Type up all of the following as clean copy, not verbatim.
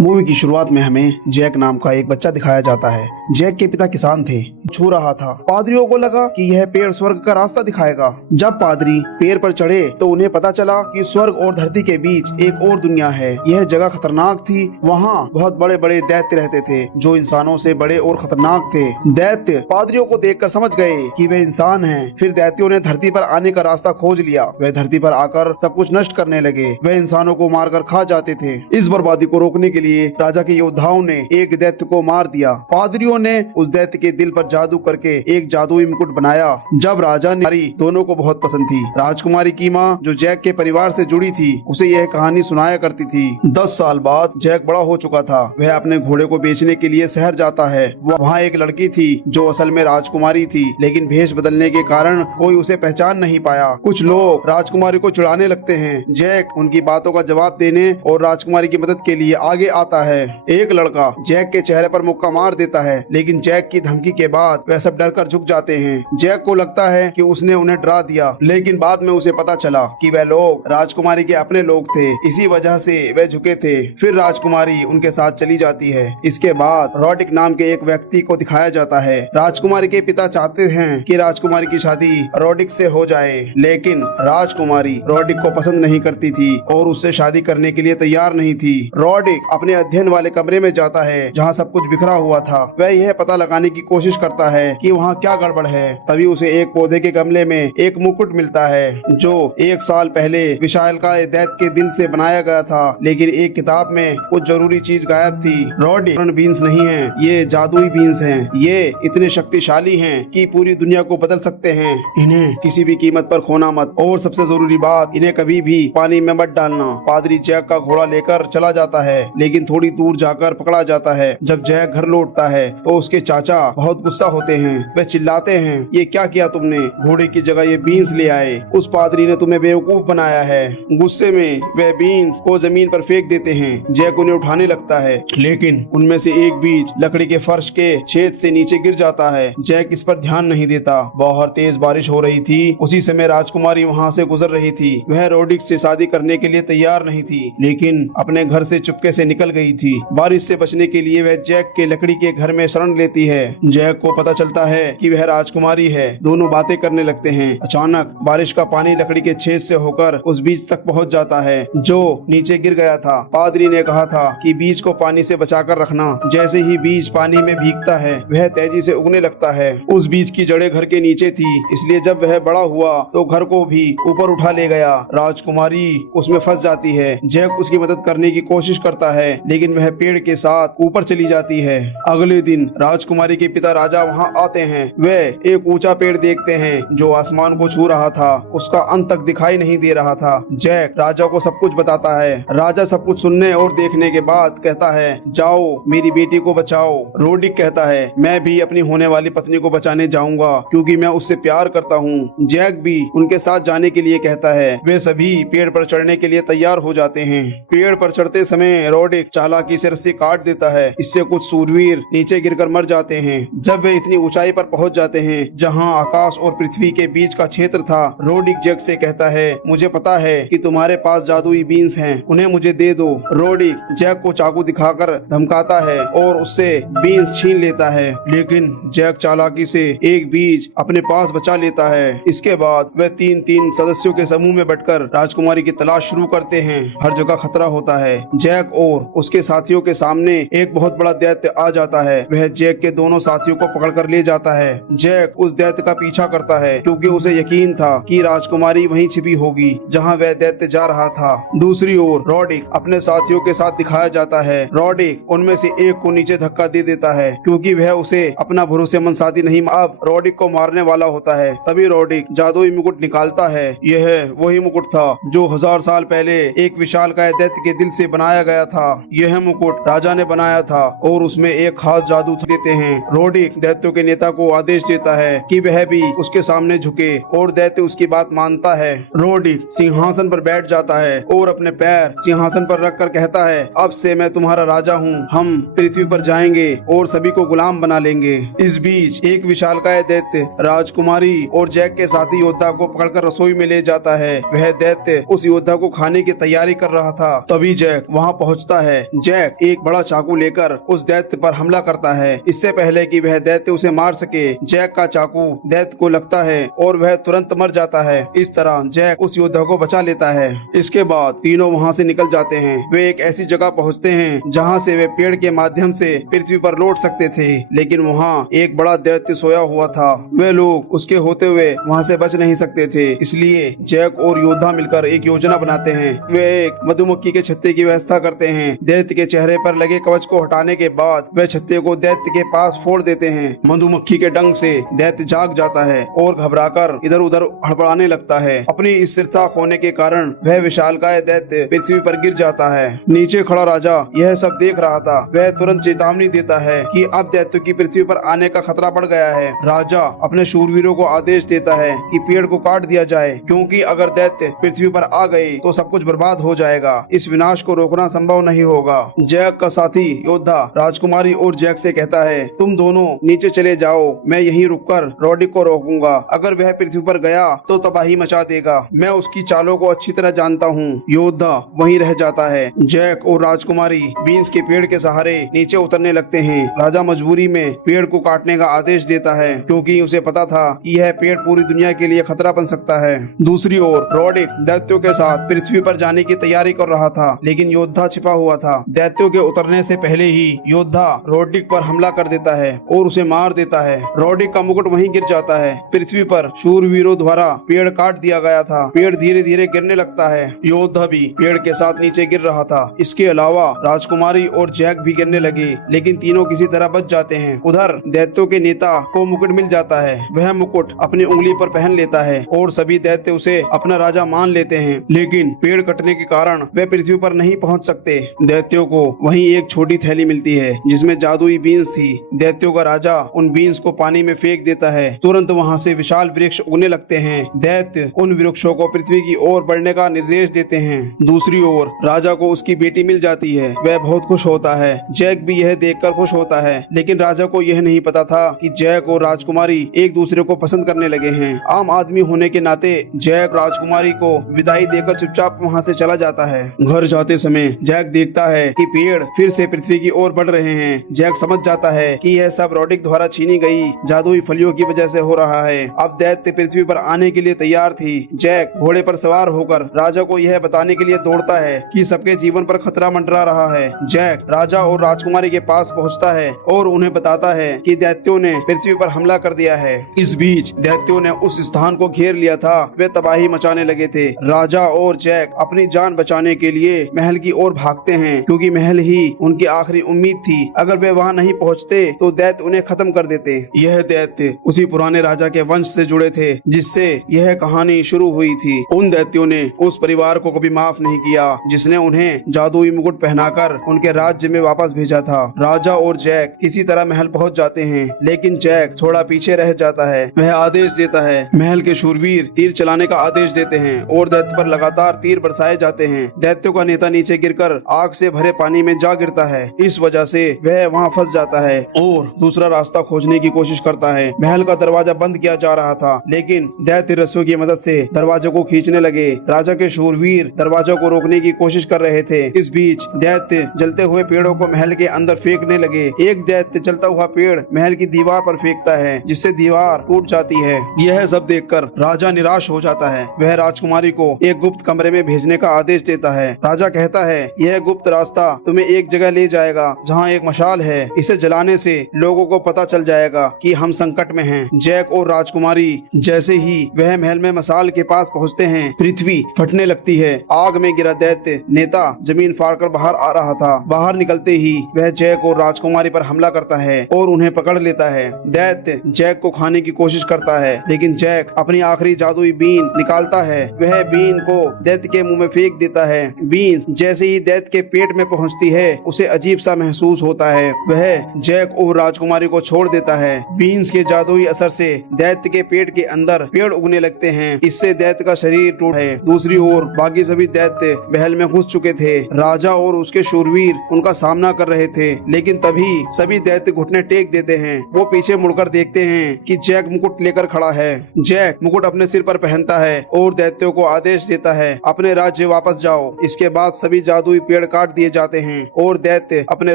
Movie की शुरुआत में हमें जैक नाम का एक बच्चा दिखाया जाता है। जैक के पिता किसान थे, छू रहा था। पादरियों को लगा कि यह पेड़ स्वर्ग का रास्ता दिखाएगा। जब पादरी पेड़ पर चढ़े तो उन्हें पता चला कि स्वर्ग और धरती के बीच एक और दुनिया है। यह जगह खतरनाक थी। वहाँ बहुत बड़े बड़े दैत्य रहते थे जो इंसानों से बड़े और खतरनाक थे। दैत्य पादरियों को देखकर समझ गए कि वे इंसान हैं। फिर दैत्यों ने धरती पर आने का रास्ता खोज लिया। वे धरती पर आकर सब कुछ नष्ट करने लगे। वे इंसानों को मारकर खा जाते थे। इस बर्बादी को रोकने के लिए राजा के योद्धाओं ने एक दैत्य को मार दिया। पादरियों ने उस दैत्य के दिल पर जादू करके एक जादुई मुकुट बनाया। जब राजा ने दोनों को बहुत पसंद थी। राजकुमारी की माँ जो जैक के परिवार से जुड़ी थी उसे यह कहानी सुनाया करती थी। 10 साल बाद जैक बड़ा हो चुका था। वह अपने घोड़े को बेचने के लिए शहर जाता है। वहाँ एक लड़की थी जो असल में राजकुमारी थी, लेकिन भेष बदलने के कारण कोई उसे पहचान नहीं पाया। कुछ लोग राजकुमारी को चिढ़ाने लगते हैं। जैक उनकी बातों का जवाब देने और राजकुमारी की मदद के लिए आगे आता है। एक लड़का जैक के चेहरे पर मुक्का मार देता है, लेकिन जैक की धमकी के बाद वह सब डर कर झुक जाते हैं। जैक को लगता है कि उसने उन्हें डरा दिया, लेकिन बाद में उसे पता चला कि वह लोग राजकुमारी के अपने लोग थे। इसी वजह से वह झुके थे। फिर राजकुमारी उनके साथ चली जाती है। इसके बाद रोडिक नाम के एक व्यक्ति को दिखाया जाता है। राजकुमारी के पिता चाहते हैं कि राजकुमारी की शादी रोडिक से हो जाए, लेकिन राजकुमारी रोडिक को पसंद नहीं करती थी और उससे शादी करने के लिए तैयार नहीं थी। रोडिक अपने अध्ययन वाले कमरे में जाता है जहाँ सब कुछ बिखरा हुआ था। वह यह पता लगाने की कोशिश करता है कि वहाँ क्या गड़बड़ है। तभी उसे एक पौधे के गमले में एक मुकुट मिलता है जो 1 साल पहले विशालकाय दैत्य के दिल से बनाया गया था, लेकिन एक किताब में कुछ जरूरी चीज गायब थी। रोडिक बीन्स नहीं है, ये जादुई बीन्स हैं। ये इतने शक्तिशाली हैं कि पूरी दुनिया को बदल सकते हैं। इन्हें किसी भी कीमत पर खोना मत, और सबसे जरूरी बात, इन्हें कभी भी पानी में मत डालना। पादरी जैक का घोड़ा लेकर चला जाता है, लेकिन थोड़ी दूर जाकर पकड़ा जाता है। जब जैक घर लौटता है तो उसके चाचा बहुत गुस्सा होते हैं। वे चिल्लाते हैं, ये क्या किया तुमने? घोड़े की जगह ये बीन्स ले आए। उस पादरी ने तुम्हें बेवकूफ बनाया है। गुस्से में वे बीन्स को जमीन पर फेंक देते हैं। जैक उन्हें उठाने लगता है, लेकिन उनमें से एक बीज लकड़ी के फर्श के छेद से नीचे गिर जाता है। जैक इस पर ध्यान नहीं देता। बाहर तेज बारिश हो रही थी। उसी समय राजकुमारी वहाँ से गुजर रही थी। वह रोडिक से शादी करने के लिए तैयार नहीं थी, लेकिन अपने घर से चुपके से निकल गई थी। बारिश से बचने के लिए वह जैक के लकड़ी के घर में शरण लेती है। जैक को पता चलता है कि वह राजकुमारी है। दोनों बातें करने लगते हैं। अचानक बारिश का पानी लकड़ी के छेद से होकर उस बीज तक पहुंच जाता है जो नीचे गिर गया था। पादरी ने कहा था कि बीज को पानी से बचाकर रखना। जैसे ही बीज पानी में भीगता है वह तेजी से उगने लगता है। उस बीज की जड़ें घर के नीचे थी, इसलिए जब वह बड़ा हुआ तो घर को भी ऊपर उठा ले गया। राजकुमारी उसमें फंस जाती है। जैक उसकी मदद करने की कोशिश करता है, लेकिन वह पेड़ के साथ ऊपर चली जाती है। अगले दिन राजकुमारी के पिता राजा वहाँ आते हैं। वे एक ऊंचा पेड़ देखते हैं जो आसमान को छू रहा था। उसका अंत तक दिखाई नहीं दे रहा था। जैक राजा को सब कुछ बताता है। राजा सब कुछ सुनने और देखने के बाद कहता है, जाओ मेरी बेटी को बचाओ। रोडिक कहता है, मैं भी अपनी होने वाली पत्नी को बचाने जाऊंगा क्योंकि मैं उससे प्यार करता हूँ। जैक भी उनके साथ जाने के लिए कहता है। वे सभी पेड़ पर चढ़ने के लिए तैयार हो जाते हैं। पेड़ पर चढ़ते समय रोडिक चालाकी से रस्सी काट देता है। इससे कुछ सूरवीर नीचे गिरकर मर जाते हैं। जब वे इतनी ऊंचाई पर पहुंच जाते हैं जहां आकाश और पृथ्वी के बीच का क्षेत्र था, रोडिक जैक से कहता है, मुझे पता है कि तुम्हारे पास जादुई बीन्स हैं, उन्हें मुझे दे दो। रोडिक जैक को चाकू दिखाकर धमकाता है और उससे बीन्स छीन लेता है, लेकिन जैक चालाकी से एक बीज अपने पास बचा लेता है। इसके बाद वे 3-3 सदस्यों के समूह में बटकर राजकुमारी की तलाश शुरू करते हैं। हर जगह खतरा होता है। जैक और उसके साथियों के सामने एक बहुत बड़ा दैत्य आ जाता है। वह जैक के दोनों साथियों को पकड़कर ले जाता है। जैक उस दैत्य का पीछा करता है क्योंकि उसे यकीन था कि राजकुमारी वहीं छिपी होगी जहां वह दैत्य जा रहा था। दूसरी ओर रोडिक अपने साथियों के साथ दिखाया जाता है। रोडिक उनमें से एक को नीचे धक्का दे देता है क्योंकि वह उसे अपना भरोसेमंद साथी नहीं, अब रोडिक को मारने वाला होता है। तभी रोडिक जादुई मुकुट निकालता है। यह वही मुकुट था जो 1000 साल पहले एक विशालकाय दैत्य के दिल से बनाया गया था। यह मुकुट राजा ने बनाया था और उसमें एक खास जादू देते हैं। रोडिक दैत्यों के नेता को आदेश देता है कि वह भी उसके सामने झुके और दैत्य उसकी बात मानता है। रोडिक सिंहासन पर बैठ जाता है और अपने पैर सिंहासन पर रखकर कहता है, अब से मैं तुम्हारा राजा हूँ। हम पृथ्वी पर जाएंगे और सभी को गुलाम बना लेंगे। इस बीच एक विशालकाय दैत्य राजकुमारी और जैक के साथी योद्धा को पकड़कर रसोई में ले जाता है। वह दैत्य उस योद्धा को खाने की तैयारी कर रहा था। तभी जैक वहाँ पहुँचता है है। जैक एक बड़ा चाकू लेकर उस दैत्य पर हमला करता है। इससे पहले कि वह दैत्य उसे मार सके, जैक का चाकू दैत्य को लगता है और वह तुरंत मर जाता है। इस तरह जैक उस योद्धा को बचा लेता है। इसके बाद तीनों वहाँ से निकल जाते हैं। वे एक ऐसी जगह पहुँचते हैं जहाँ से वे पेड़ के माध्यम से पृथ्वी पर लौट सकते थे, लेकिन वहाँ एक बड़ा दैत्य सोया हुआ था। वे लोग उसके होते हुए वहाँ से बच नहीं सकते थे, इसलिए जैक और योद्धा मिलकर एक योजना बनाते हैं। वे एक मधुमक्खी के छत्ते की व्यवस्था करते हैं। दैत्य के चेहरे पर लगे कवच को हटाने के बाद वे छत्ते को दैत्य के पास फोड़ देते हैं। मधुमक्खी के डंक से दैत्य जाग जाता है और घबराकर इधर उधर हड़बड़ाने लगता है। अपनी स्थिरता खोने के कारण वह विशालकाय दैत्य पृथ्वी पर गिर जाता है। नीचे खड़ा राजा यह सब देख रहा था। वह तुरंत चेतावनी देता है कि अब दैत्य की पृथ्वी पर आने का खतरा बढ़ गया है। राजा अपने शूरवीरों को आदेश देता है कि पेड़ को काट दिया जाए, क्योंकि अगर दैत्य पृथ्वी पर आ गए तो सब कुछ बर्बाद हो जाएगा। इस विनाश को रोकना संभव नहीं होगा। जैक का साथी योद्धा राजकुमारी और जैक से कहता है, तुम दोनों नीचे चले जाओ, मैं यहीं रुककर रॉड्रिक को रोकूंगा। अगर वह पृथ्वी पर गया तो तबाही मचा देगा। मैं उसकी चालों को अच्छी तरह जानता हूँ। योद्धा वहीं रह जाता है। जैक और राजकुमारी बीन्स के पेड़ के सहारे नीचे उतरने लगते हैं। राजा मजबूरी में पेड़ को काटने का आदेश देता है, क्योंकि उसे पता था कि यह पेड़ पूरी दुनिया के लिए खतरा बन सकता है। दूसरी ओर रॉड्रिक दैत्यों के साथ पृथ्वी पर जाने की तैयारी कर रहा था, लेकिन योद्धा छिपा हुआ था। दैत्यों के उतरने से पहले ही योद्धा रॉड्रिक पर हमला कर देता है और उसे मार देता है। रॉड्रिक का मुकुट वहीं गिर जाता है। पृथ्वी पर शूरवीरों द्वारा पेड़ काट दिया गया था। पेड़ धीरे धीरे गिरने लगता है। योद्धा भी पेड़ के साथ नीचे गिर रहा था। इसके अलावा राजकुमारी और जैक भी गिरने लगे, लेकिन तीनों किसी तरह बच जाते हैं। उधर दैत्यों के नेता को मुकुट मिल जाता है। वह मुकुट अपनी उंगली पर पहन लेता है और सभी दैत्य उसे अपना राजा मान लेते हैं, लेकिन पेड़ कटने के कारण वे पृथ्वी पर नहीं पहुंच सकते। दैत्यों को वहीं एक छोटी थैली मिलती है जिसमें जादुई बीन्स थी। दैत्यों का राजा उन बीन्स को पानी में फेंक देता है। तुरंत वहाँ से विशाल वृक्ष उगने लगते हैं। दैत्य उन वृक्षों को पृथ्वी की ओर बढ़ने का निर्देश देते हैं। दूसरी ओर राजा को उसकी बेटी मिल जाती है। वह बहुत खुश होता है। जैक भी यह देखकर खुश होता है, लेकिन राजा को यह नहीं पता था कि जैक और राजकुमारी एक दूसरे को पसंद करने लगे हैं। आम आदमी होने के नाते जैक राजकुमारी को विदाई देकर चुपचाप वहाँ से चला जाता है। घर जाते समय जैक देखता है कि पेड़ फिर से पृथ्वी की ओर बढ़ रहे हैं। जैक समझ जाता है कि यह सब रॉड्रिक द्वारा छीनी गई जादुई फलियों की वजह से हो रहा है। अब दैत्य पृथ्वी पर आने के लिए तैयार थी। जैक घोड़े पर सवार होकर राजा को यह बताने के लिए दौड़ता है कि सबके जीवन पर खतरा मंडरा रहा है। जैक राजा और राजकुमारी के पास पहुंचता है और उन्हें बताता है कि दैत्यों ने पृथ्वी पर हमला कर दिया है। इस बीच दैत्यों ने उस स्थान को घेर लिया था। वे तबाही मचाने लगे थे। राजा और जैक अपनी जान बचाने के लिए महल की ओर भागते हैं, क्योंकि महल ही उनकी आखिरी उम्मीद थी। अगर वे वहां नहीं पहुंचते तो दैत्य उन्हें खत्म कर देते। यह दैत्य उसी पुराने राजा के वंश से जुड़े थे जिससे यह कहानी शुरू हुई थी। उन दैत्यों ने उस परिवार को कभी माफ नहीं किया जिसने उन्हें जादुई मुकुट पहनाकर उनके राज्य में वापस भेजा था। राजा और जैक किसी तरह महल पहुंच जाते हैं, लेकिन जैक थोड़ा पीछे रह जाता है। वह आदेश देता है। महल के शूरवीर तीर चलाने का आदेश देते हैं और दैत्य पर लगातार तीर बरसाए जाते हैं। दैत्यों का नेता नीचे गिरकर आग से भरे पानी में जा गिरता है। इस वजह से वह वहां फंस जाता है और दूसरा रास्ता खोजने की कोशिश करता है। महल का दरवाजा बंद किया जा रहा था, लेकिन दैत्य रस्सियों की मदद से दरवाजे को खींचने लगे। राजा के शूरवीर दरवाजा को रोकने की कोशिश कर रहे थे। इस बीच दैत्य जलते हुए पेड़ों को महल के अंदर फेंकने लगे। एक दैत्य जलता हुआ पेड़ महल की दीवार पर फेंकता है, जिससे दीवार टूट जाती है। यह सब देखकर राजा निराश हो जाता है। वह राजकुमारी को एक गुप्त कमरे में भेजने का आदेश देता है। राजा कहता है, यह गुप्त रास्ता तुम्हें एक जगह ले जाएगा जहाँ एक मशाल है। इसे जलाने से लोगों को पता चल जाएगा कि हम संकट में हैं। जैक और राजकुमारी जैसे ही वह महल में मशाल के पास पहुँचते हैं, पृथ्वी फटने लगती है। आग में गिरा दैत्य नेता जमीन फाड़कर बाहर आ रहा था। बाहर निकलते ही वह जैक और राजकुमारी पर हमला करता है और उन्हें पकड़ लेता है। दैत्य जैक को खाने की कोशिश करता है, लेकिन जैक अपनी आखिरी जादुई बीन निकालता है। वह बीन को दैत्य के मुंह में फेंक देता है। बीन जैसे ही दैत्य के पेट में पहुंचती है, उसे अजीब सा महसूस होता है। वह जैक और राजकुमारी को छोड़ देता है। बीन्स के जादुई असर से दैत्य के पेट के अंदर पेड़ उगने लगते हैं। इससे दैत्य का शरीर टूट है। दूसरी ओर बाकी सभी दैत्य महल में घुस चुके थे। राजा और उसके शूरवीर उनका सामना कर रहे थे, लेकिन तभी सभी दैत्य घुटने टेक देते हैं। वो पीछे मुड़कर देखते हैं कि जैक मुकुट लेकर खड़ा है। जैक मुकुट अपने सिर पर पहनता है और दैत्यों को आदेश देता है, अपने राज्य वापस जाओ। इसके बाद सभी जादुई पेड़ काट काट दिए जाते हैं और दैत्य अपने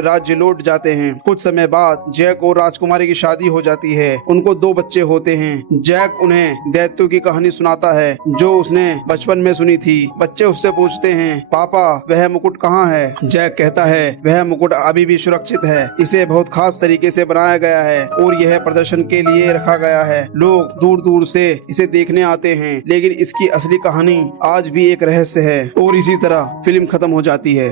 राज्य लौट जाते हैं। कुछ समय बाद जैक और राजकुमारी की शादी हो जाती है। उनको 2 बच्चे होते हैं। जैक उन्हें दैत्यों की कहानी सुनाता है जो उसने बचपन में सुनी थी। बच्चे उससे पूछते हैं, पापा वह मुकुट कहाँ है? जैक कहता है, वह मुकुट अभी भी सुरक्षित है। इसे बहुत खास तरीके से बनाया गया है और यह प्रदर्शन के लिए रखा गया है। लोग दूर दूर से इसे देखने आते हैं, लेकिन इसकी असली कहानी आज भी एक रहस्य है। और इसी तरह फिल्म खत्म हो जाती है।